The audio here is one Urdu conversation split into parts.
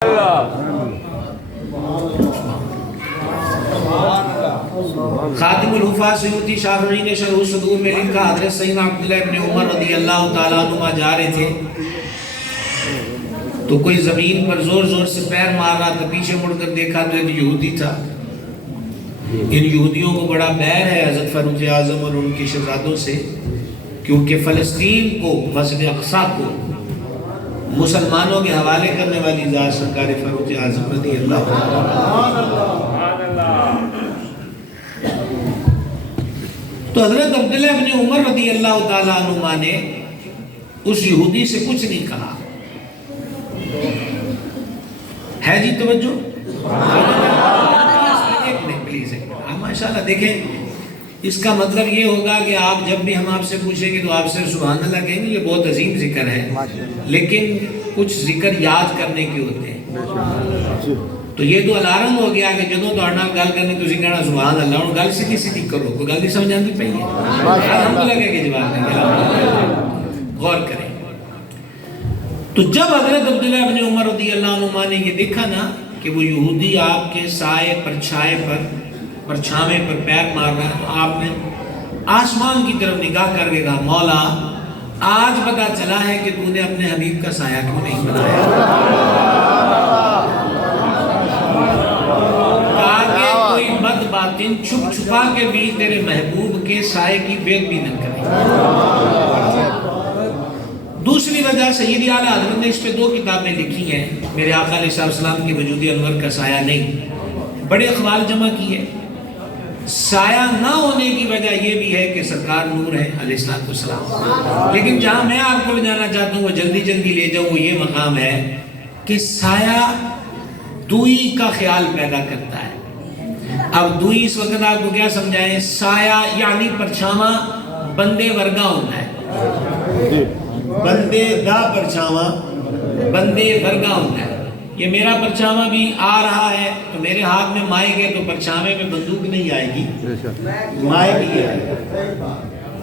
خاتم الحفاظ سیوطی شافعی نے شرح الصدور میں لکھا، حضرت سیدنا عبداللہ ابن عمر رضی اللہ تعالیٰ عنہ جا رہے تھے تو کوئی زمین پر زور زور سے پیر مار رہا تھا، پیچھے مڑ کر دیکھا تو ایک یہودی تھا۔ ان یہودیوں کو بڑا بیر ہے حضرت فاروق اعظم اور ان کی شہزادوں سے، کیونکہ فلسطین کو، مسجد اقصی کو مسلمانوں کے حوالے کرنے والی ذات سرکار فاروق اعظم رضی اللہ عنہ۔ تو حضرت عبداللہ ابن عمر رضی اللہ تعالیٰ عنہ نے اس یہودی سے کچھ نہیں کہا۔ ہے جی توجہ؟ پلیز ماشاءاللہ دیکھیں، اس کا مطلب یہ ہوگا کہ آپ جب بھی ہم آپ سے پوچھیں گے تو آپ سے سبحان اللہ کہیں گے، یہ بہت عظیم ذکر ہے، لیکن کچھ ذکر یاد کرنے کے ہوتے ہیں۔ تو یہ تو الارم ہو گیا کہ جدوں تو نال گل کرنی تسی کہنا سبحان اللہ، اور گل سیدھی سیدھی کرو، کوئی گل نہیں سمجھ آندی پئی ہے، الحمدللہ کہہ کے جواب دیں گے۔ غور کریں، تو جب حضرت عبداللہ ابن عمر رضی اللہ عنہ نے یہ دیکھا نا کہ وہ یہودی آپ کے سائے پرچھاوے پر پیر مار رہا ہے، تو آپ نے آسمان کی طرف نگاہ کر کے کہا، مولا آج پتہ چلا ہے کہ تو نے اپنے حبیب کا سایہ کیوں نہیں بنایا، تاکہ کوئی بد باطن چھپ چھپا کے بھی تیرے محبوب کے سائے کی بے بھی نہ کرے۔ دوسری وجہ سیدی اعلیٰ حضرت نے اس پہ 2 کتابیں لکھی ہیں، میرے آقا علیہ السلام کے وجود انور کا سایہ نہیں، بڑے اقوال جمع کیے۔ سایہ نہ ہونے کی وجہ یہ بھی ہے کہ سرکار نور ہے علیہ السلام، لیکن جہاں میں آپ کو لے جانا چاہتا ہوں وہ جلدی جلدی لے جاؤں، وہ یہ مقام ہے کہ سایہ دوئی کا خیال پیدا کرتا ہے۔ اب دوئی اس وقت آپ کو کیا سمجھائیں، سایہ یعنی پرچھاواں بندے ورگا ہوتا ہے، بندے دا پرچھاواں بندے ورگا ہوتا ہے۔ یہ میرا پرچھاواں بھی آ رہا ہے تو میرے ہاتھ میں مائے گے تو پرچھاوے میں بندوق نہیں آئے گی، مائے بھی آئے گی۔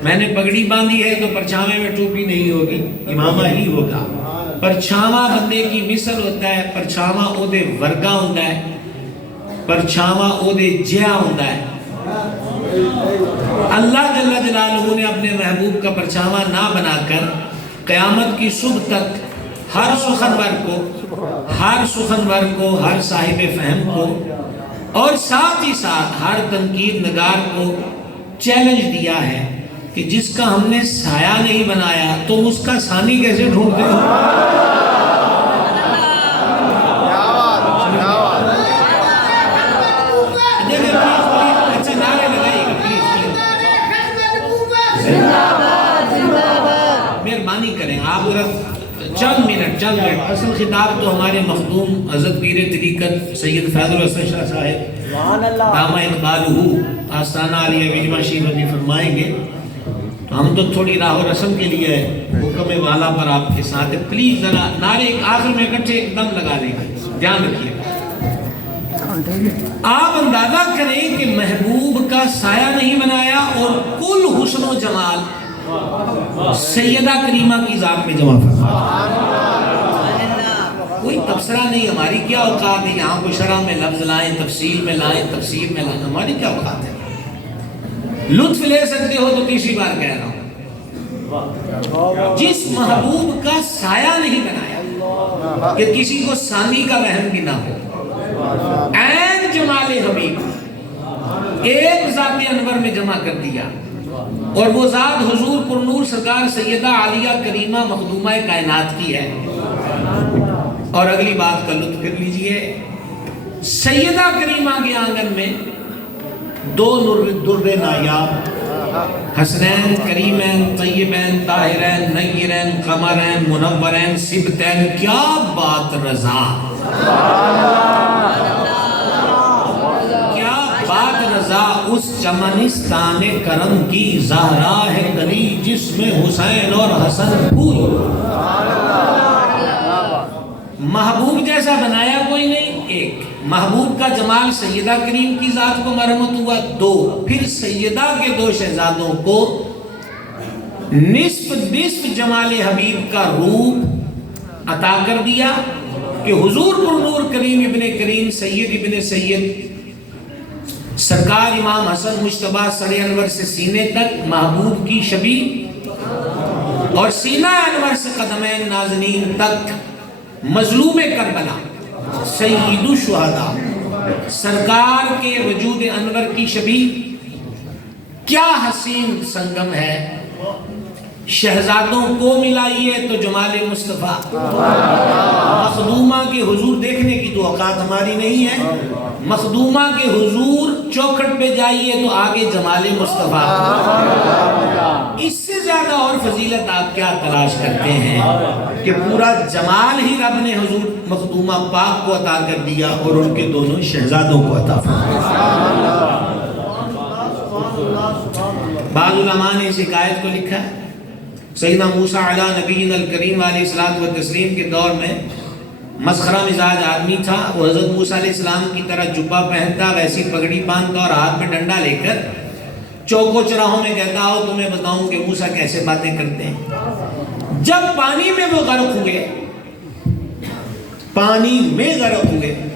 میں نے پگڑی باندھی ہے تو پرچھاوے میں ٹوپی نہیں ہوگی، امامہ ہی ہوگا۔ پرچھاواں بندے کی مثل ہوتا ہے، پرچھاواں او دے ورگا ہوتا ہے، پرچھاواں او دے جہا ہوتا ہے۔ اللہ جل جلالہ نے اپنے محبوب کا پرچھاواں نہ بنا کر قیامت کی صبح تک ہر سخنور کو، ہر صاحب فہم کو، اور ساتھ ہی ساتھ ہر تنقید نگار کو چیلنج دیا ہے کہ جس کا ہم نے سایہ نہیں بنایا تو اس کا ثانی کیسے ڈھونڈتے ہو؟ اچھا نعرے لگائیے گا پلیز، مہربانی کریں آپ ذرا چند منٹ اصل خطاب تو ہمارے مخدوم حضرت پیر طریقت سید فیض الحسن شاہ صاحب دامہ اقبالہ آستانہ علیہ وجمہ شریف ابھی فرمائیں گے، تو ہم تو تھوڑی راہ و رسم کے لیے حکم والا پر آپ کے ساتھ ہے۔ پلیز ذرا نعرے آخر میں اکٹھے ایک دم لگا دیں گے، دھیان رکھیے گا۔ آپ اندازہ کریں کہ محبوب کا سایہ نہیں بنایا اور کل حسن و جمال سیدہ کریمہ کی ذات میں جمع فرمایا۔ کوئی تبصرہ نہیں، ہماری کیا اوقات ہے یہاں کو شرح میں لفظ لائیں، تفصیل میں لائیں، تفسیر میں لائیں، ہماری کیا اوقات ہے؟ لطف لے سکتے ہو تو تیسری بار کہہ رہا ہوں، جس محبوب کا سایہ نہیں بنایا کہ کسی کو ثانی کا وہم بھی نہ ہو، عین جمال حبیب ایک ذات انور میں جمع کر دیا، اور وہ ذات حضور پر نور سرکار سیدہ عالیہ کریمہ مخدومہ کائنات کی ہے۔ اور اگلی بات کا لطف کر لیجئے، سیدہ کریمہ کے آنگن میں 2 در نایاب، حسنین کریمین طیبین طاہرین نیرین قمرین منورین سبتین، کیا بات رضا، اس چمنستان کرم کی زہرا ہے گلی جس میں حسین اور حسن پھول۔ محبوب جیسا بنایا کوئی نہیں، ایک محبوب کا جمال سیدہ کریم کی ذات کو مرمت ہوا، 2 پھر سیدہ کے 2 شہزادوں کو نصف جمال حبیب کا روپ عطا کر دیا، کہ حضور پر نور کریم ابن کریم سید ابن سید سرکار امام حسن مجتبیٰ سر انور سے سینے تک محبوب کی شبیہ اور سینہ انور سے قدمین نازنین تک مظلوم کربلا سید الشہداء سرکار کے وجود انور کی شبیہ کیا حسین سنگم ہے شہزادوں کو ملائیے تو جمال مصطفیٰ مخدومہ کے حضور دیکھنے کی تو اوقات ہماری نہیں ہے مخدومہ کے حضور چوکھٹ پہ جائیے تو آگے جمال مصطفیٰ اس سے زیادہ اور فضیلت آپ کیا تلاش کرتے ہیں کہ پورا جمال ہی رب نے حضور مخدومہ پاک کو عطا کر دیا اور ان کے دونوں شہزادوں کو عطا فرمایا بعض علماء نے اس حکایت کو لکھا ہے سیدنا موسیٰ علیہ نبینا الکریم علیہ الصلوۃ والتسلیم کے دور میں مسخرہ مزاج آدمی تھا وہ حضرت موسیٰ علیہ السلام کی طرح جبہ پہنتا ویسی پگڑی باندھتا اور ہاتھ میں ڈنڈا لے کر چوکوں چراہوں میں کہتا ہو تمہیں بتاؤں کہ موسیٰ کیسے باتیں کرتے ہیں جب پانی میں وہ غرق ہوئے پانی میں غرق ہوئے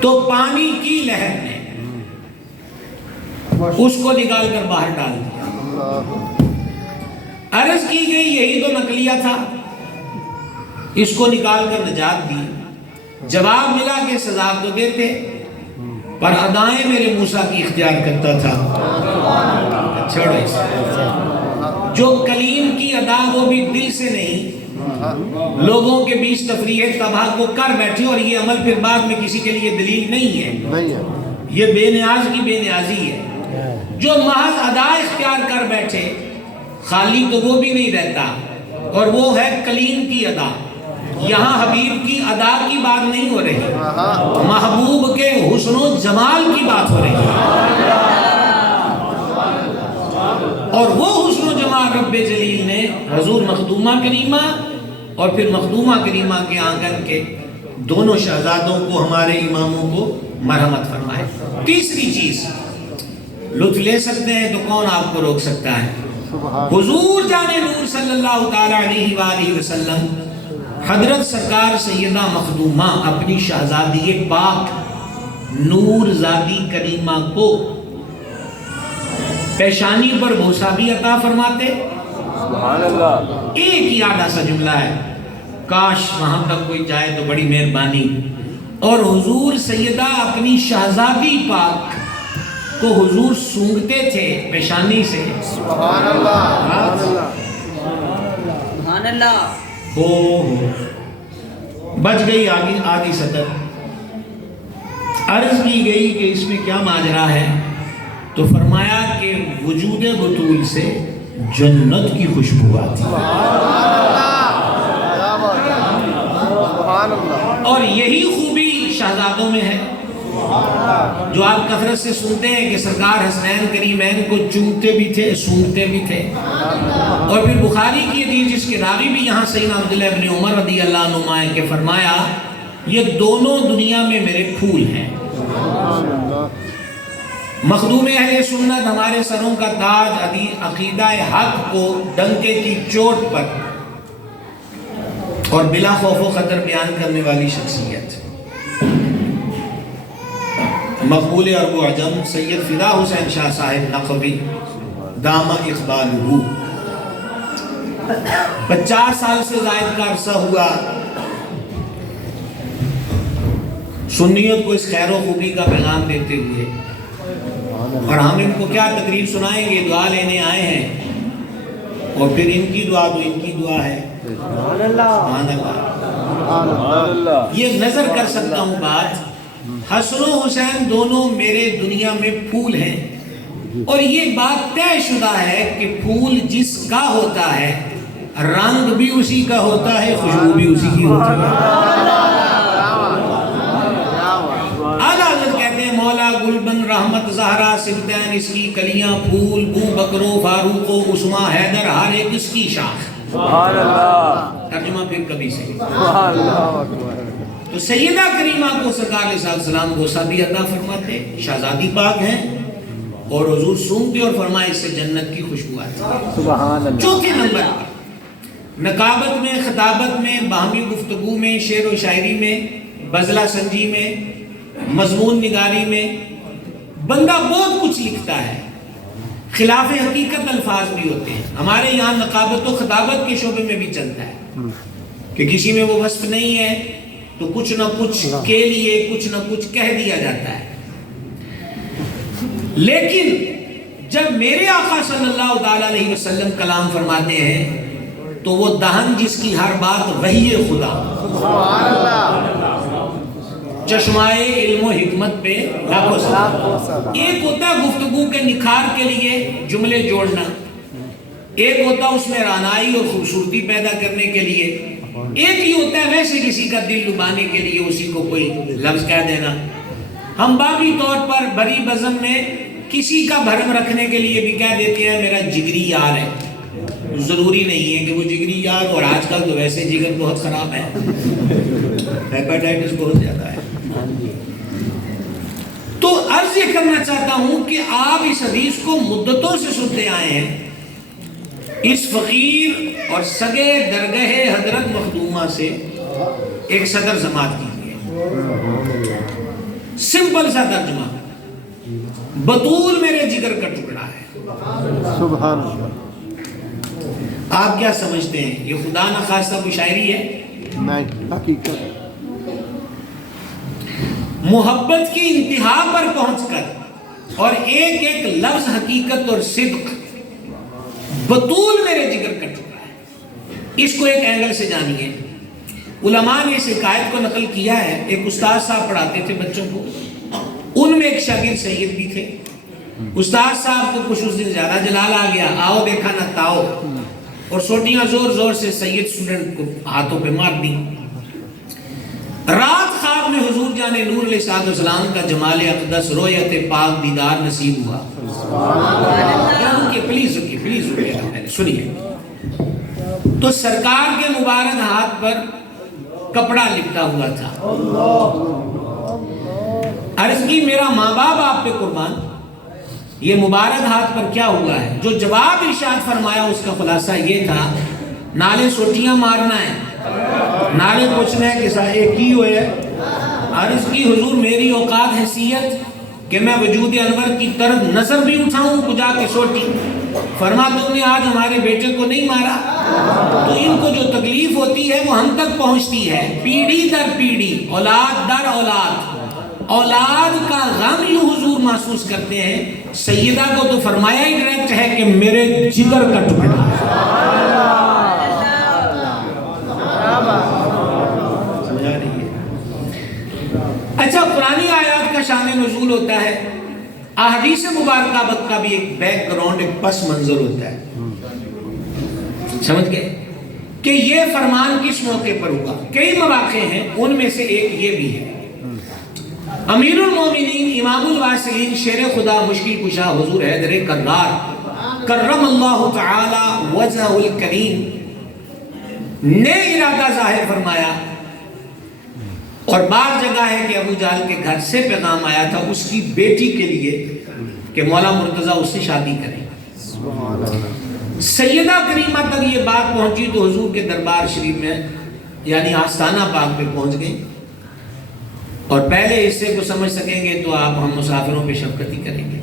تو پانی کی لہر نے اس کو نکال کر باہر ڈال دیا عرض کی گئی یہی تو نقلیہ تھا اس کو نکال کر نجات دی جواب ملا کہ سزا تو دیتے پر ادائیں میرے موسیٰ کی اختیار کرتا تھا چھوڑو اسے جو کلیم کی ادا وہ بھی دل سے نہیں لوگوں کے بیچ تفریح تباہ کو کر بیٹھے اور یہ عمل پھر بعد میں کسی کے لیے دلیل نہیں ہے یہ بے نیاز کی بے نیازی ہے جو محض ادا اختیار کر بیٹھے خالی تو وہ بھی نہیں رہتا اور وہ ہے کلیم کی ادا یہاں حبیب کی ادا کی بات نہیں ہو رہی محبوب کے حسن و جمال کی بات ہو رہی اور وہ حسن و جمال رب جلیل نے حضور مخدومہ کریمہ اور پھر مخدومہ کریمہ کے آنگن کے دونوں شہزادوں کو ہمارے اماموں کو مرحمت فرمائے تیسری چیز لطف لے سکتے ہیں تو کون آپ کو روک سکتا ہے حضور جان نور صلی اللہ تعالی علیہ وآلہ وسلم حضرت سرکار سیدہ مخدومہ اپنی شہزادی پاک نور زادی کریمہ کو پیشانی پر بوسہ بھی عطا فرماتے سبحان اللہ ایک ہی آدھا سا جملہ ہے کاش وہاں تک کوئی جائے تو بڑی مہربانی اور حضور سیدہ اپنی شہزادی پاک کو حضور سونگتے تھے پیشانی سے سبحان اللہ سبحان اللہ بچ گئی آدھی سطر عرض کی گئی کہ اس میں کیا ماجرا ہے تو فرمایا کہ وجود بطول سے جنت کی خوشبو آتی اور یہی خوبی شہزادوں میں ہے جو آپ کثرت سے سنتے ہیں کہ سرکار حسنین کریمین کو چومتے بھی تھے سونگتے بھی تھے اور پھر بخاری کی حدیث جس کے راوی بھی یہاں سیدنا عبداللہ ابن عمر رضی اللہ عنہما کہ فرمایا یہ دونوں دنیا میں میرے پھول ہیں مخدوم اہل سنت ہمارے سروں کا تاج عقیدہ حق کو ڈنکے کی چوٹ پر اور بلا خوف و خطر بیان کرنے والی شخصیت مقبول عرب و عجم سید فدا حسین شاہ صاحب نقوی دام اقبالہ 50 سال سے زائد کا عرصہ ہوا سنیت کو اس خیر و خوبی کا پیغام دیتے ہوئے اور ہم ان کو کیا تقریر سنائیں گے دعا لینے آئے ہیں اور پھر ان کی دعا تو ان کی دعا ہے سبحان اللہ یہ نظر کر سکتا ہوں بات حسن و حسین دونوں میرے دنیا میں پھول ہیں اور یہ بات طے شدہ ہے کہ پھول جس کا ہوتا ہے رنگ بھی اسی کا ہوتا ہے خوشبو بھی اسی کی ہوتی ہے اعلیٰ حضرت کہتے ہیں مولا گلبن رحمت زہرا سبتین اس کی کلیاں پھول بو بکرو فاروق و عثمان حیدر ہر ایک اس کی شاخ سبحان اللہ ترجمہ پھر کبھی سے سبحان اللہ تو سیدہ کریمہ کو سرکار علیہ السلام بوسہ بھی عطا فرماتے شہزادی پاک ہیں اور حضور سونگتے اور فرمائے اس سے جنت کی خوشبو آتی ہے چوتھے نمبر پر نقابت میں، خطابت میں، باہمی گفتگو میں، شعر و شاعری میں، بزلہ سنجی میں، مضمون نگاری میں بندہ بہت کچھ لکھتا ہے، خلاف حقیقت الفاظ بھی ہوتے ہیں. ہمارے یہاں نقابت و خطابت کے شعبے میں بھی چلتا ہے کہ کسی میں وہ وصف نہیں ہے تو کچھ نہ کچھ کے لیے کچھ نہ کچھ کہہ دیا جاتا ہے. لیکن جب میرے آقا صلی اللہ تعالی علیہ وسلم کلام فرماتے ہیں تو وہ دہن جس کی ہر بات وحی خدا، چشمائے علم و حکمت پہ لاکھوں سلام. ایک ہوتا ہے گفتگو کے نکھار کے لیے جملے جوڑنا، ایک ہوتا ہے اس میں رعنائی اور خوبصورتی پیدا کرنے کے لیے، ایک ہی ہوتا ہے ویسے کسی کا دل لبانے کے لیے اسی کو کوئی لفظ کہہ دینا. ہم بابی طور پر بری بزم میں کسی کا بھرم رکھنے کے لیے بھی کہہ دیتے ہیں میرا جگری یار ہے. ضروری نہیں ہے کہ وہ جگری یار، اور آج کل تو ویسے جگر بہت خراب ہے، ہیپاٹائٹس بہت زیادہ ہے. تو عرض یہ کرنا چاہتا ہوں کہ آپ اس حدیث کو مدتوں سے سنتے آئے ہیں. اس فقیر اور سگے درگاہ حضرت مخدومہ سے ایک صدر سماعت کیجیے. سمپل سا ترجمہ، بطول میرے جگر کا ٹکڑا ہے. سبحان اللہ. آپ کیا سمجھتے ہیں یہ خدا نخواستہ کوئی شاعری ہے؟ نہیں، حقیقت. محبت کی انتہا پر پہنچ کر اور ایک ایک لفظ حقیقت اور صدق، بطول میرے جگر کا ٹکڑا ہے. اس کو ایک اینگل سے جانیے. علماء نے اس حکایت کو نقل کیا ہے. ایک استاد صاحب پڑھاتے تھے بچوں کو، ان میں ایک شاگرد سید بھی تھے. استاد صاحب کو کچھ اس دن زیادہ جلال آ گیا، آؤ دیکھا نہ تاؤ، اور سوٹیاں زور زور سے سید اسٹوڈنٹ کو ہاتھوں پہ مار دی. رات خواب میں حضور جان نور علیہ السلام کا جمال اقدس رویت پاک دیدار نصیب ہوا. پلیز رکیے سنیے. تو سرکار کے مبارک ہاتھ پر کپڑا لپٹا ہوا تھا. عرض کی میرا ماں باپ آپ پہ قربان، یہ مبارک ہاتھ پر کیا ہوا ہے؟ جو جواب ارشاد فرمایا اس کا خلاصہ یہ تھا، نالے سوٹیاں مارنا ہے، نالے پوچھنا ہے کہ ایک کی ہوئے ہے. عرض کی حضور میری اوقات حیثیت کہ میں وجود انور کی طرف نظر بھی اٹھاؤں بجا کے سوٹی. فرما تم نے آج ہمارے بیٹے کو نہیں مارا. تو ان کو جو تکلیف ہوتی ہے وہ ہم تک پہنچتی ہے، پیڑھی در پیڑھی، اولاد در اولاد. اولاد کا غم یوں حضور محسوس کرتے ہیں. سیدہ کو تو فرمایا ہی ڈائریکٹ ہے کہ میرے جگر کا ٹکڑا ہے. اچھا، قرآنی آیات کا شان نزول ہوتا ہے، احادیث مبارکہ کا بھی ایک بیک گراؤنڈ، ایک پس منظر ہوتا ہے. سمجھ گئے کہ یہ فرمان کس موقع پر ہوا؟ کئی مواقع ہیں، ان میں سے ایک یہ بھی ہے. امیر المومنین امام الواسلین شیر خدا مشکل کشا حضور حیدر کرار کرم اللہ تعالی وجہ الکریم نے ارادہ ظاہر فرمایا، اور بعض جگہ ہے کہ ابو جہل کے گھر سے پیغام آیا تھا اس کی بیٹی کے لیے کہ مولا مرتضیٰ اس سے شادی کرے. سیدہ کریمہ تک یہ بات پہنچی تو حضور کے دربار شریف میں یعنی آستانہ پاک پہ پہنچ گئے. اور پہلے حصے کو سمجھ سکیں گے تو آپ ہم مسافروں پہ شفقت ہی کریں گے.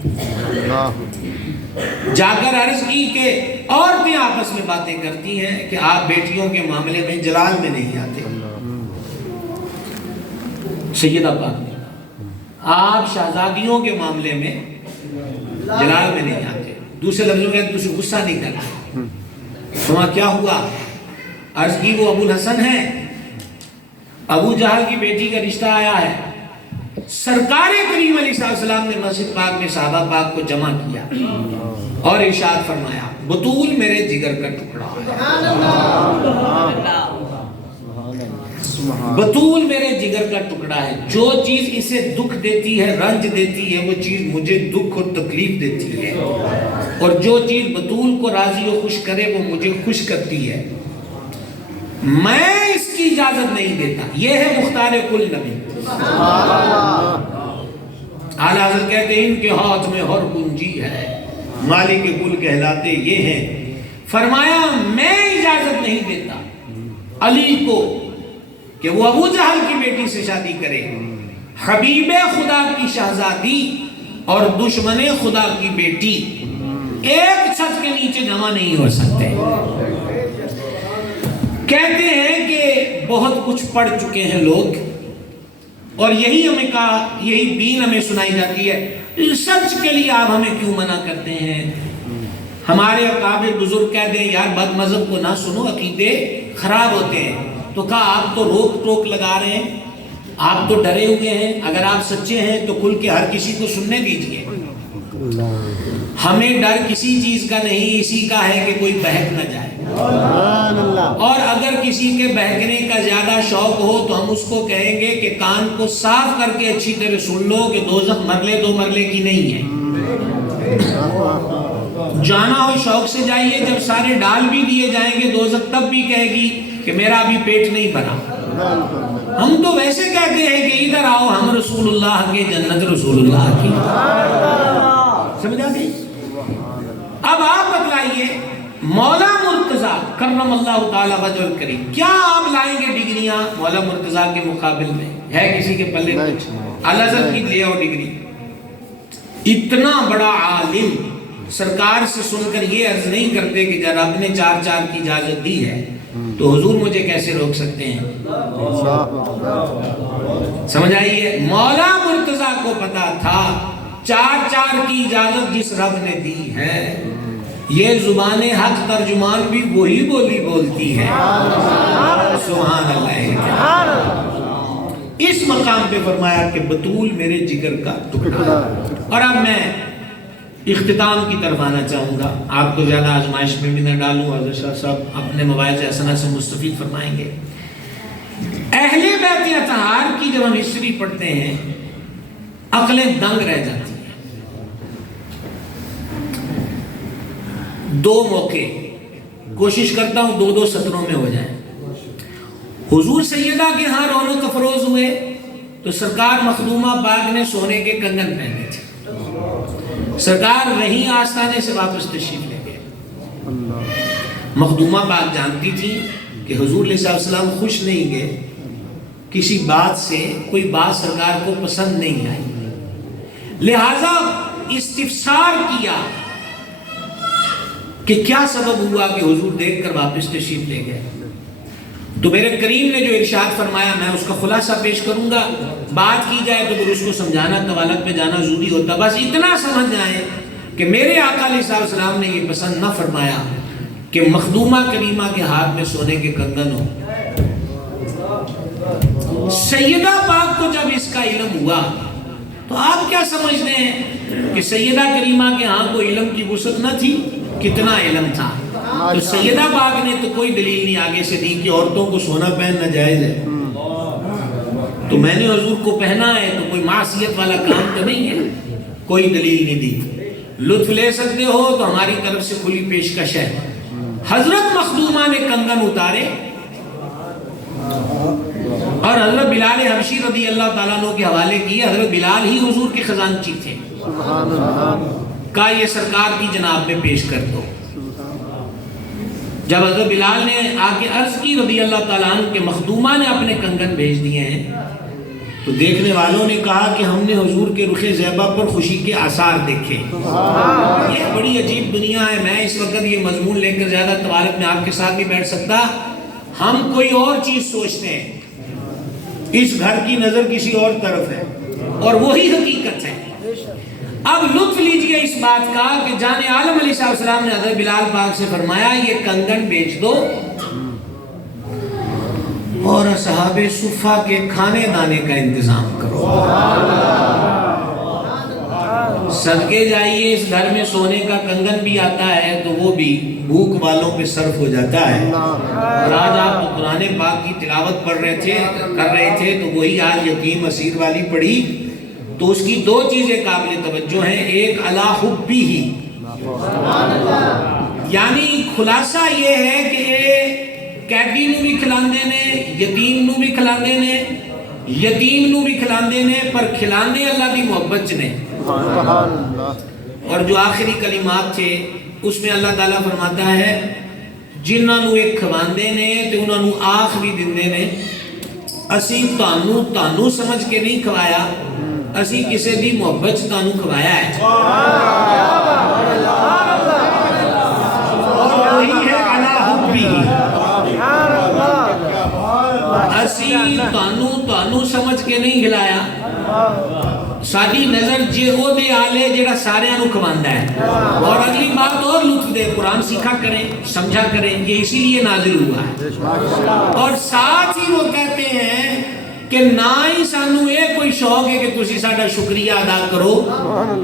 جا کر عرض کی کہ عورتیں آپس میں باتیں کرتی ہیں کہ آپ بیٹیوں کے معاملے میں جلال میں نہیں آتے. سیدہ پاک آپ شہزادیوں کے معاملے میں جلال میں نہیں آتے. دوسرے لفظوں میں تجھے غصہ نہیں کرتے. وہاں کیا ہوا؟ عرض کی وہ ابو الحسن ہے، ابو جہل کی بیٹی کا رشتہ آیا ہے. سرکار کریم علیہ السلام نے مسجد پاک میں صحابہ پاک کو جمع کیا اور ارشاد فرمایا بطول میرے جگر کا ٹکڑا ہے. بطول میرے جگر کا ٹکڑا ہے. جو چیز اسے دکھ دیتی ہے، رنج دیتی ہے، وہ چیز مجھے دکھ اور تکلیف دیتی ہے، اور جو چیز بطول کو راضی و خوش کرے وہ مجھے خوش کرتی ہے. میں اس کی اجازت نہیں دیتا. یہ ہے مختار کل نبی. اعلیٰ حضرت کہتے ہیں ان کے ہاتھ میں ہر کنجی ہے، مالک کل کہلاتے یہ ہیں. فرمایا میں اجازت نہیں دیتا علی کو کہ وہ ابو جہل کی بیٹی سے شادی کرے، حبیب خدا کی شہزادی اور دشمن خدا کی بیٹی ایک چھت کے نیچے جمع نہیں ہو سکتے۔ کہتے ہیں کہ بہت کچھ پڑھ چکے ہیں لوگ، اور یہی ہمیں کہا، یہی دین ہمیں سنائی جاتی ہے، ریسرچ کے لیے آپ ہمیں کیوں منع کرتے ہیں؟ ہمارے اکابر بزرگ کہہ دیں یار بد مذہب کو نہ سنو، عقیدے خراب ہوتے ہیں، تو کہا آپ تو روک ٹوک لگا رہے ہیں، آپ تو ڈرے ہوئے ہیں، اگر آپ سچے ہیں تو کھل کے ہر کسی کو سننے دیجئے۔ ہمیں ڈر کسی چیز کا نہیں، اسی کا ہے کہ کوئی بہک نہ جائے، اور اگر کسی کے بہکنے کا زیادہ شوق ہو تو ہم اس کو کہیں گے کہ کان کو صاف کر کے اچھی طرح سن لو کہ دوزخ مرلے دو مرلے کی نہیں ہے۔ جانا ہو شوق سے جائیے، جب سارے ڈال بھی دیے جائیں گے دوزخ تب بھی کہے گی کہ میرا ابھی پیٹ نہیں بھرا۔ ہم تو ویسے کہتے ہیں کہ ادھر آؤ ہم رسول اللہ کے، جنت رسول اللہ کی، سمجھا دی؟ اب آپ بتلائیے مولا مرتضیٰ کرم اللہ تعالیٰ وجہ الکریم، کیا آپ لائیں گے ڈگریاں مولا مرتضیٰ کے مقابل میں؟ ہے کسی کے پلے؟ الازہر کی لے آؤ ڈگری۔ اتنا بڑا عالم سرکار سے سن کر یہ عرض نہیں کرتے کہ جب رب نے 4 کی اجازت دی ہے تو حضور مجھے کیسے روک سکتے ہیں؟ سمجھ آئیے، مولا مرتضیٰ کو پتا تھا 4 کی اجازت جس رب نے دی ہے، یہ زبان حق ترجمان بھی وہی بولی بولتی ہے۔ سبحان اللہ۔ اس مقام پہ فرمایا کہ بطول میرے جگر کا ٹکڑا۔ اور اب میں اختتام کی طرف آنا چاہوں گا، آپ کو زیادہ آزمائش میں بھی نہ ڈالوں، حضرت شاہ صاحب اپنے مواعظ حسنہ سے مستفید فرمائیں گے۔ اہل بیت اطہار کی جب ہم ہسٹری پڑھتے ہیں عقلیں دنگ رہ جاتی ہیں۔ 2 موقع کوشش کرتا ہوں 2 سطروں میں ہو جائیں۔ حضور سیدہ کے ہاں رونق افروز ہوئے تو سرکار مخدومہ باغ نے سونے کے کنگن پہنے تھے، سرکار وہیں آستانے سے واپس تشریف لے گئے۔ مخدومہ باغ جانتی تھی کہ حضور علیہ السلام خوش نہیں گئے، کسی بات سے کوئی بات سرکار کو پسند نہیں آئی، لہذا استفسار کیا کہ کیا سبب ہوا کہ حضور دیکھ کر واپس تشریف لے گئے۔ تو میرے کریم نے جو ارشاد فرمایا میں اس کا خلاصہ پیش کروں گا، بات کی جائے تو پھر اس کو سمجھانا طوالت پہ جانا ضروری ہوتا، بس اتنا سمجھ جائیں کہ میرے آقا علیہ السلام نے یہ پسند نہ فرمایا کہ مخدومہ کریمہ کے ہاتھ میں سونے کے کنگن ہو۔ سیدہ پاک کو جب اس کا علم ہوا تو آپ کیا سمجھتے ہیں کہ سیدہ کریمہ کے ہاں کوئی علم کی وسعت نہ تھی؟ کتنا علم تھا۔ تو سیدہ پاک نے تو کوئی دلیل نہیں آگے سے دی کہ عورتوں کو سونا پہننا جائز ہے، تو میں نے حضور کو پہنا ہے تو کوئی معصیت والا کام تو نہیں ہے، کوئی دلیل نہیں دی۔ لطف لے سکتے ہو تو ہماری طرف سے کھلی پیشکش ہے۔ حضرت مخدومہ نے کنگن اتارے اور حضرت بلال حبشی رضی اللہ تعالیٰ عنہ کے حوالے کی، حضرت بلال ہی حضور کے خزانچی تھے، کہا یہ سرکار کی جناب میں پیش کر دو۔ جب حضرت بلال نے آگے عرض کی رضی اللہ تعالیٰ عنہ کہ مخدومہ نے اپنے کنگن بھیج دیے ہیں، تو دیکھنے والوں نے کہا کہ ہم نے حضور کے رخ زیبہ پر خوشی کے آثار دیکھے۔ یہ بڑی عجیب دنیا ہے، میں اس وقت یہ مضمون لے کر زیادہ طوالت میں آپ کے ساتھ نہیں بیٹھ سکتا۔ ہم کوئی اور چیز سوچتے ہیں، اس گھر کی نظر کسی اور طرف ہے اور وہی حقیقت ہے۔ اب لطف لیجئے اس بات کا کہ جان عالم علیہ السلام نے حضرت بلال پاک سے فرمایا یہ کنگن بیچ دو اور اصحاب صفہ کے کھانے دانے کا انتظام کرو۔ صدقے جائیے، اس گھر میں سونے کا کنگن بھی آتا ہے تو وہ بھی بھوک والوں پہ صرف ہو جاتا ہے۔ اور آج آپ قرآن پاک کی تلاوت کر رہے تھے تو وہی آج یتیم اسیر والی پڑھی، تو اس کی 2 چیزیں قابل توجہ ہیں۔ ایک علی حبی ہی، یعنی خلاصہ یہ ہے کہ قیدی نو بھی کھلاندے نے، یتیم نو بھی کھلاندے نے، یتیم نو بھی کھلاندے نے، پر کھلاندے اللہ دی محبت چ نے۔ اور جو آخری کلمات تھے اس میں اللہ تعالیٰ فرماتا ہے جنہوں ایک کھواندے نے تے انہوں آخ بھی دیندے نے اسی تانوں سمجھ کے نہیں کھوایا اسی کسے دی محبت تانوں کھوایا ہے اور وہی ہے علی حبی اسی تانوں سمجھ کے نہیں کھلایا ساری نظر جے او دے آلے جڑا سارے انو کھواندا ہے اور اگلی بات اور لطف دے قرآن سیکھا کریں سمجھا کریں یہ اسی لیے نازل ہوا ہے اور ساتھ ہی وہ کہتے ہیں کہ نہ ہی سانو یہ کوئی شوق ہے کہ تسی ساڈا شکریہ ادا کرو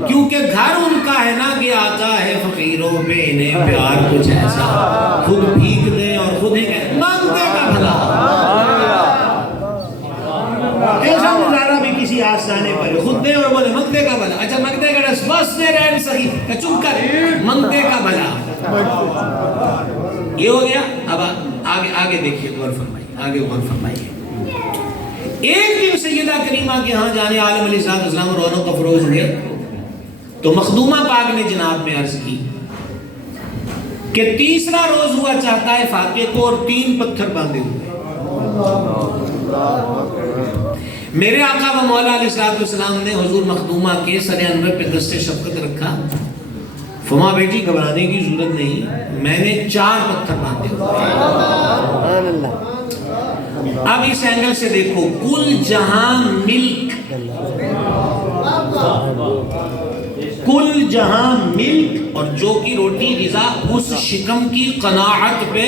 کیونکہ گھر ان کا ہے نا کہ آتا ہے فقیروں پہ انہیں پیار کچھ ایسا خود بھیک دیں اور خود ہی مانگتے کا بھلا ایسا نظارہ بھی کسی آستانے پر خود دے اور بولے منگتے کا بھلا اچھا منگتے کا رس بس دے رہے صحیح چپ کر منگتے کا بھلا یہ ہو گیا اب آگے دیکھیے غور فرمائیے آگے غور فرمائیے ایک دن سیدہ کریمہ کے ہاں جانے عالم علیہ السلام رونق افروز ہوئے تو مخدومہ پاک نے جناب میں عرض کی کہ تیسرا روز ہوا چاہتا ہے فاتح کو اور 3 پتھر باندھے ہوئے میرے آقا و مولا علیہ السلام نے حضور مخدومہ کے سر انور پہ دست شفقت رکھا فما بیٹی گھبرانے کی ضرورت نہیں میں نے 4 پتھر باندھے ہوئے اب اس اینگل سے دیکھو کل جہاں ملک اور جو کی روٹی غذا اس شکم کی قناعت پہ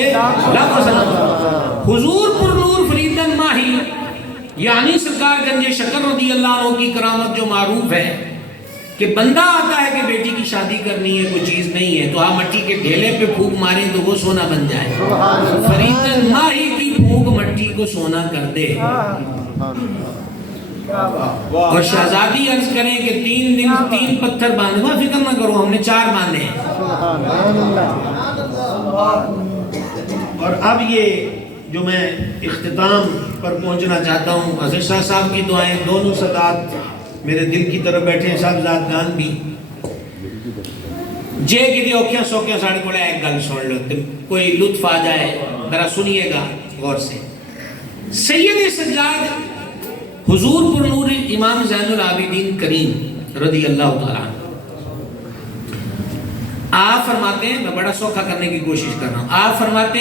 حضور پر نور فریدن ماہی یعنی سرکار گنج شکر رضی اللہ عنہ کی کرامت جو معروف ہے کہ بندہ آتا ہے کہ بیٹی کی شادی کرنی ہے کوئی چیز نہیں ہے تو آپ مٹی کے ڈھیلے پہ پھونک ماریں تو وہ سونا بن جائے فریدن ماہی کی پھونک مٹی کو سونا کر دے اور شہزادی عرض کریں کہ 3 دن 3 پتھر باندھوا فکر نہ کرو ہم نے 4 باندھے ہیں اور اب یہ جو میں اختتام پر پہنچنا چاہتا ہوں حضرت شاہ صاحب کی دعائیں دونوں سادات میرے دل کی طرف بیٹھے ہیں صاحب زادگان بھی جے کی دی اوکیاں سوکیاں ساڑھے کو ایک گل سن لو کوئی لطف آ جائے ذرا سنیے گا غور سے سید سجاد حضور پر نور امام زین العابدین کریم رضی اللہ تعالیٰ آپ فرماتے ہیں میں بڑا سوکھا کرنے کی کوشش کر رہا ہوں آپ فرماتے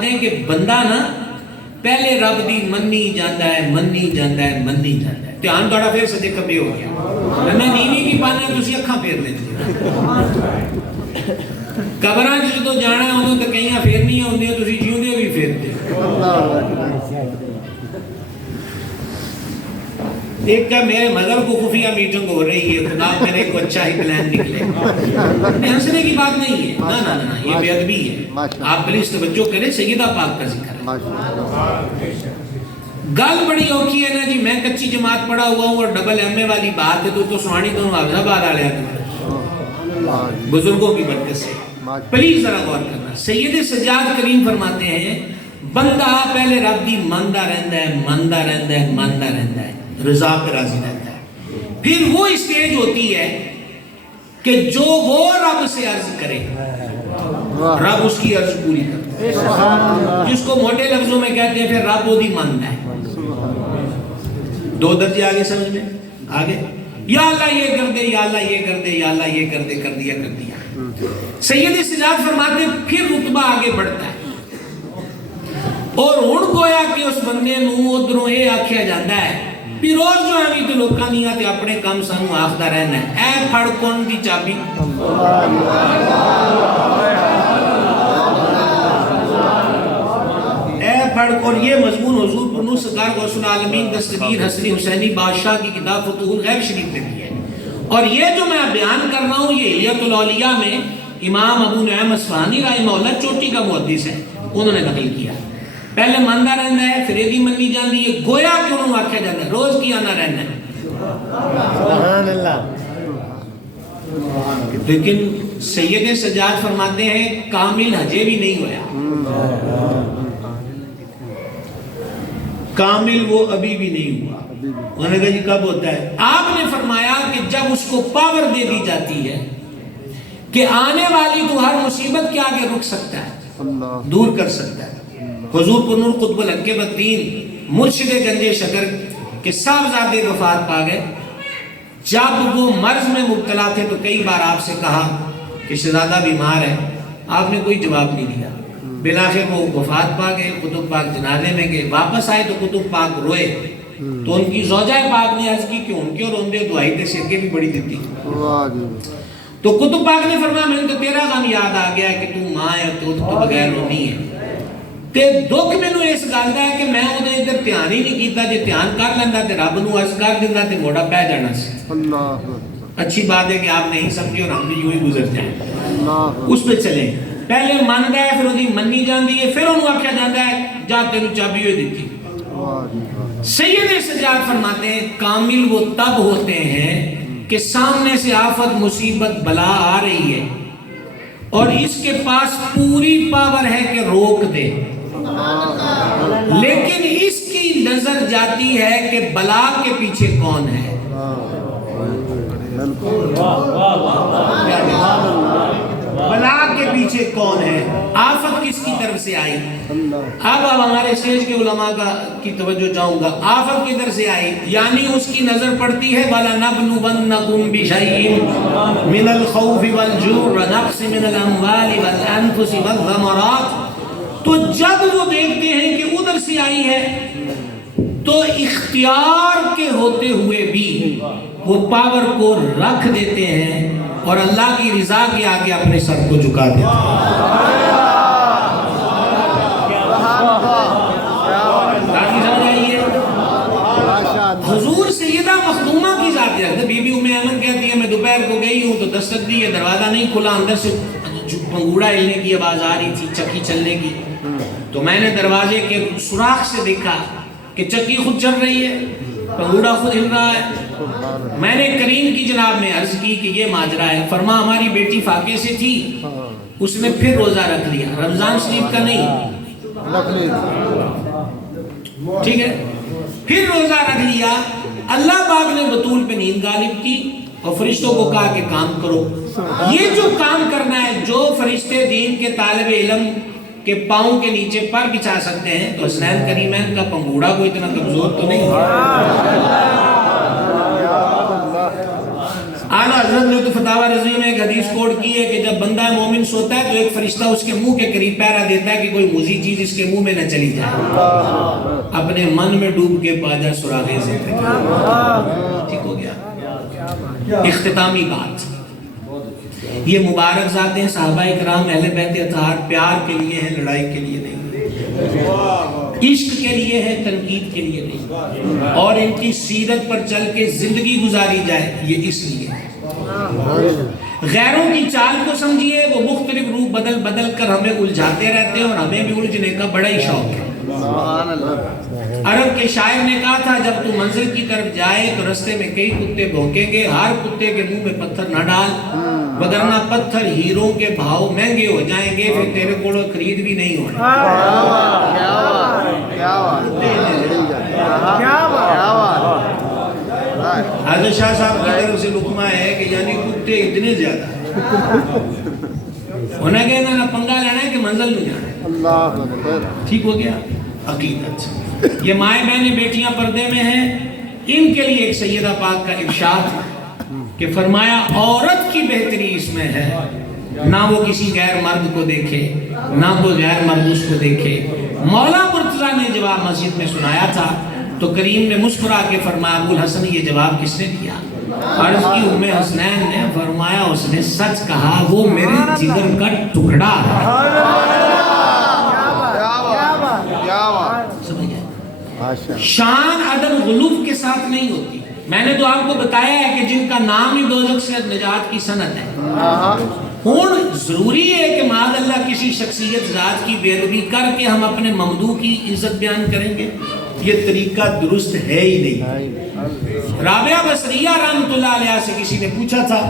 ہیں کہ بندہ نا پہلے رب دی منی جاندہ ہے دھیان توڑا پھر سجے کبھی ہو گیا میں نیوی کی پانا ہے تسی اکھاں پھیر لیتے قبراں جدوں جانا ہے انہوں تو کہیں پھیرنیاں ہوندیاں تسی جیوندے بھی پھیرتے ایک کا میرے مذہب کو خفیہ میٹنگ ہو رہی ہے خدا کرے کو اچھا ہی پلان نکلے ہنسنے کی بات نہیں ہے نا یہ بے ادبی ہے آپ پلیز توجہ کریں سیدہ پاک کا ذکر ہے گل بڑی اوکھی ہے نا جی میں کچی جماعت پڑھا ہوا ہوں اور ڈبل ایم اے والی بات ہے تو سوانی تو حافظہ بات آ لیا بزرگوں کی برکت سے پلیز ذرا غور کرنا سید سجاد کریم فرماتے ہیں بندہ پہلے رب دی ماندا رہندا ہے رضا پہ راضی رہتا ہے پھر وہ اسٹیج ہوتی ہے کہ جو وہ رب سے عرض کرے رب اس کی عرض پوری کرتا ہے جس کو موٹے لفظوں میں کہتے ہیں پھر رب وہ دی ماندا ہے 2 درجے آگے سمجھ میں آگے یا اللہ یہ کر دے یا اللہ یہ کر دے یا اللہ یہ کر دے کر دیا سید سجاد فرماتے ہیں پھر رتبہ آگے بڑھتا ہے اور ہن گویا کہ اس بندے نو ادھروں یہ آکھیا جاتا ہے بھی روز جو ہے تو لوکاں نہیں آتے اپنے کام سانو آخدا رہنا ہے اے پھڑ کون دی چابی اے پھڑ کون یہ مضمون حضور پرنور سرکار غوث العالمین دستگیر حسنی حسینی بادشاہ کی کتاب فتوح الغیب شریف میں دی ہے اور یہ جو میں بیان کر رہا ہوں یہ حلیۃ الاولیاء میں امام ابو نعیم اصفہانی رحمہ اللہ چوٹی کا محدث ہے انہوں نے نقل کیا پہلے ماندا رہنا ہے پھر ایدی منی جاندی ہے گویا کہ انہوں آکھیا جاتا ہے روز کی آنا رہنا ہے سبحان اللہ لیکن سید سجاد فرماتے ہیں کامل ہجے بھی نہیں ہوا کامل وہ ابھی بھی نہیں ہوا انہوں نے کہا جی کب ہوتا ہے آپ نے فرمایا کہ جب اس کو پاور دے دی جاتی ہے کہ آنے والی تو ہر مصیبت کے آگے رک سکتا ہے، اللہ دور کر سکتا ہے۔ حضور پر نور قطب الحق بدین مرشد گنج شکر کے صاحبزادے وفات پا گئے۔ جب وہ مرض میں مبتلا تھے تو کئی بار آپ سے کہا کہ شہزادہ بیمار ہے، آپ نے کوئی جواب نہیں دیا۔ بلاخر وہ وفات پا گئے، قطب پاک جنازے میں گئے، واپس آئے تو قطب پاک روئے تو ان کی زوجہ پاک نے عرض کی کہ ان کے روندے دعائی تے سر کے بھی بڑی دیتی۔ واہ جی تو قطب پاک نے فرمایا میں نے تو تیرا غم یاد آ گیا کہ تو ماں ہے تو بغیر رونی ہے تے دکھ مینوں اس گل دا ہے کہ میں اودے ادھر دھیان ہی نہیں کیتا، جے دھیان کر لیندا تے رب نو عرض کر دیندا تے موڑا پہ جانا سی۔ اللہ اچھی بات ہے کہ آپ نہیں سمجھے اور ہم بھی یوں ہی گزر جائیں۔ اللہ اس پہ چلیں، پہلے مندا ہے پھر اودی منی جاندی ہے، پھر انہوں آکھیا جاندا ہے جا تینوں چابی ہوئی دیتی۔ واہ جی واہ سید سجاد فرماتے ہیں کامل وہ تب ہوتے ہیں کہ سامنے سے آفت مصیبت بلا آ رہی ہے اور اس کے پاس پوری پاور ہے کہ روک دے، لیکن اس کی نظر جاتی ہے کہ بلا کے پیچھے کون ہے۔ بلا کے پیچھے کون ہے، آفت کس کی طرف سے آئی۔ اب ہمارے اسٹیج کے علماء کی توجہ چاہوں گا، آفت کدھر سے آئی، یعنی اس کی نظر پڑتی ہے وَلَنَبْلُوَنَّكُمْ بِشَيْءٍ مِنَ الْخَوْفِ وَالْجُوعِ وَنَقْصٍ مِنَ الْأَمْوَالِ وَالْأَنفُسِ وَالثَّمَرَاتِ، تو جب وہ دیکھتے ہیں کہ ادھر سے آئی ہے تو اختیار کے ہوتے ہوئے بھی وہ پاور کو رکھ دیتے ہیں اور اللہ کی رضا کے آگے اپنے سر کو جھکا دیتے ہیں۔ حضور سیدہ مخدومہ کی ذات ہے، بی بی ام ایمن کہتی ہے میں دوپہر کو گئی ہوں تو دستک دی ہے، دروازہ نہیں کھلا، اندر سے پنگوڑا ہلنے کی آواز آ رہی تھی، چکی چلنے کی، تو میں نے دروازے کے سوراخ سے دیکھا کہ چکی خود چل رہی ہے، پنگوڑا خود ہل رہا ہے۔ میں نے کریم کی جناب میں عرض کی کہ یہ ماجرا ہے۔ فرما ہماری بیٹی فاقے سے تھی، اس نے پھر روزہ رکھ لیا، رمضان شریف کا نہیں، ٹھیک ہے، پھر روزہ رکھ لیا۔ اللہ پاک نے بطول پہ نیند غالب کی اور فرشتوں کو کہا کہ کام کرو۔ یہ جو کام کرنا ہے، جو فرشتے دین کے طالب علم کے پاؤں کے نیچے پر بچھا سکتے ہیں تو حسنین کریمین کا پنگوڑا کو اتنا کمزور تو نہیں ہے۔ اعلیٰ حضرت نے تو فتاوی رضوی میں ایک حدیث کوٹ کی ہے کہ جب بندہ مومن سوتا ہے تو ایک فرشتہ اس کے منہ کے قریب پیرا دیتا ہے کہ کوئی موذی چیز اس کے منہ میں نہ چلی جائے، اپنے من میں ڈوب کے پاجا سراغے زندگی۔ ٹھیک ہو گیا۔ اختتامی بات، یہ مبارک ذاتیں صحابہ اکرام اہل بیت اطہار پیار کے لیے ہیں، لڑائی کے لیے نہیں، عشق کے لیے ہے، تنقید کے لیے نہیں، اور ان کی سیرت پر چل کے زندگی گزاری جائے یہ اس لیے ہے۔ غیروں کی چال کو سمجھیے، وہ مختلف روپ بدل بدل کر ہمیں الجھاتے رہتے ہیں اور ہمیں بھی الجھنے کا بڑا ہی شوق ہے۔ عرب کے شاعر نے کہا تھا جب تو منزل کی طرف جائے تو رستے میں کئی کتے بھونکیں گے، ہر کتے کے منہ میں پتھر نہ ڈال، وگرنہ پتھر ہیروں کے بھاؤ مہنگے ہو جائیں گے، پھر تیرے کو خرید بھی نہیں ہونے۔ حضرت شاہ صاحب کی طرف سے لقمہ ہے کہ یعنی کتے اتنے زیادہ ہونا کہ انہوں نے پنگا لینا ہے کہ منزل نہیں جانا ہے۔ اللہ اکبر۔ ٹھیک ہو گیا۔ عقیدت، یہ مائیں بہنیں بیٹیاں پردے میں ہیں، ان کے لیے ایک سیدہ پاک کا ارشاد کہ فرمایا عورت کی بہتری اس میں ہے، نہ وہ کسی غیر مرد کو دیکھے نہ کوئی غیر مرد اس کو دیکھے۔ مولا مرتضیٰ نے جواب مسجد میں سنایا تھا تو کریم نے مسکرا کے فرمایا ابو الحسن یہ جواب کس نے دیا؟ عرض کی ام حسنین نے، فرمایا اس نے سچ کہا، وہ میرے جگر کا ٹکڑا ہے۔ شان عدم غلوف کے ساتھ نہیں ہوتی۔ میں نے تو آپ کو بتایا ہے کہ جن کا نام ہی دوزخ سے نجات کی سند ہے۔ ہون ضروری ہے کہ معاذ اللہ کسی شخصیت ذات کی بے ادبی کر کے ہم اپنے ممدوح کی عزت بیان کریں گے، یہ طریقہ درست ہے ہی نہیں۔ رابعہ بصریہ رحمۃ اللہ علیہ سے کسی نے پوچھا تھا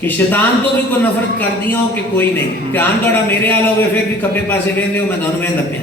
کہ شیطان تو بھی کوئی نفرت کر دیا ہو کہ کوئی نہیں، دھیان توڑا میرے آلہ ہوئے پھر بھی کھبے پاسے ویندے ہو میں دونوں میں نہ پیا۔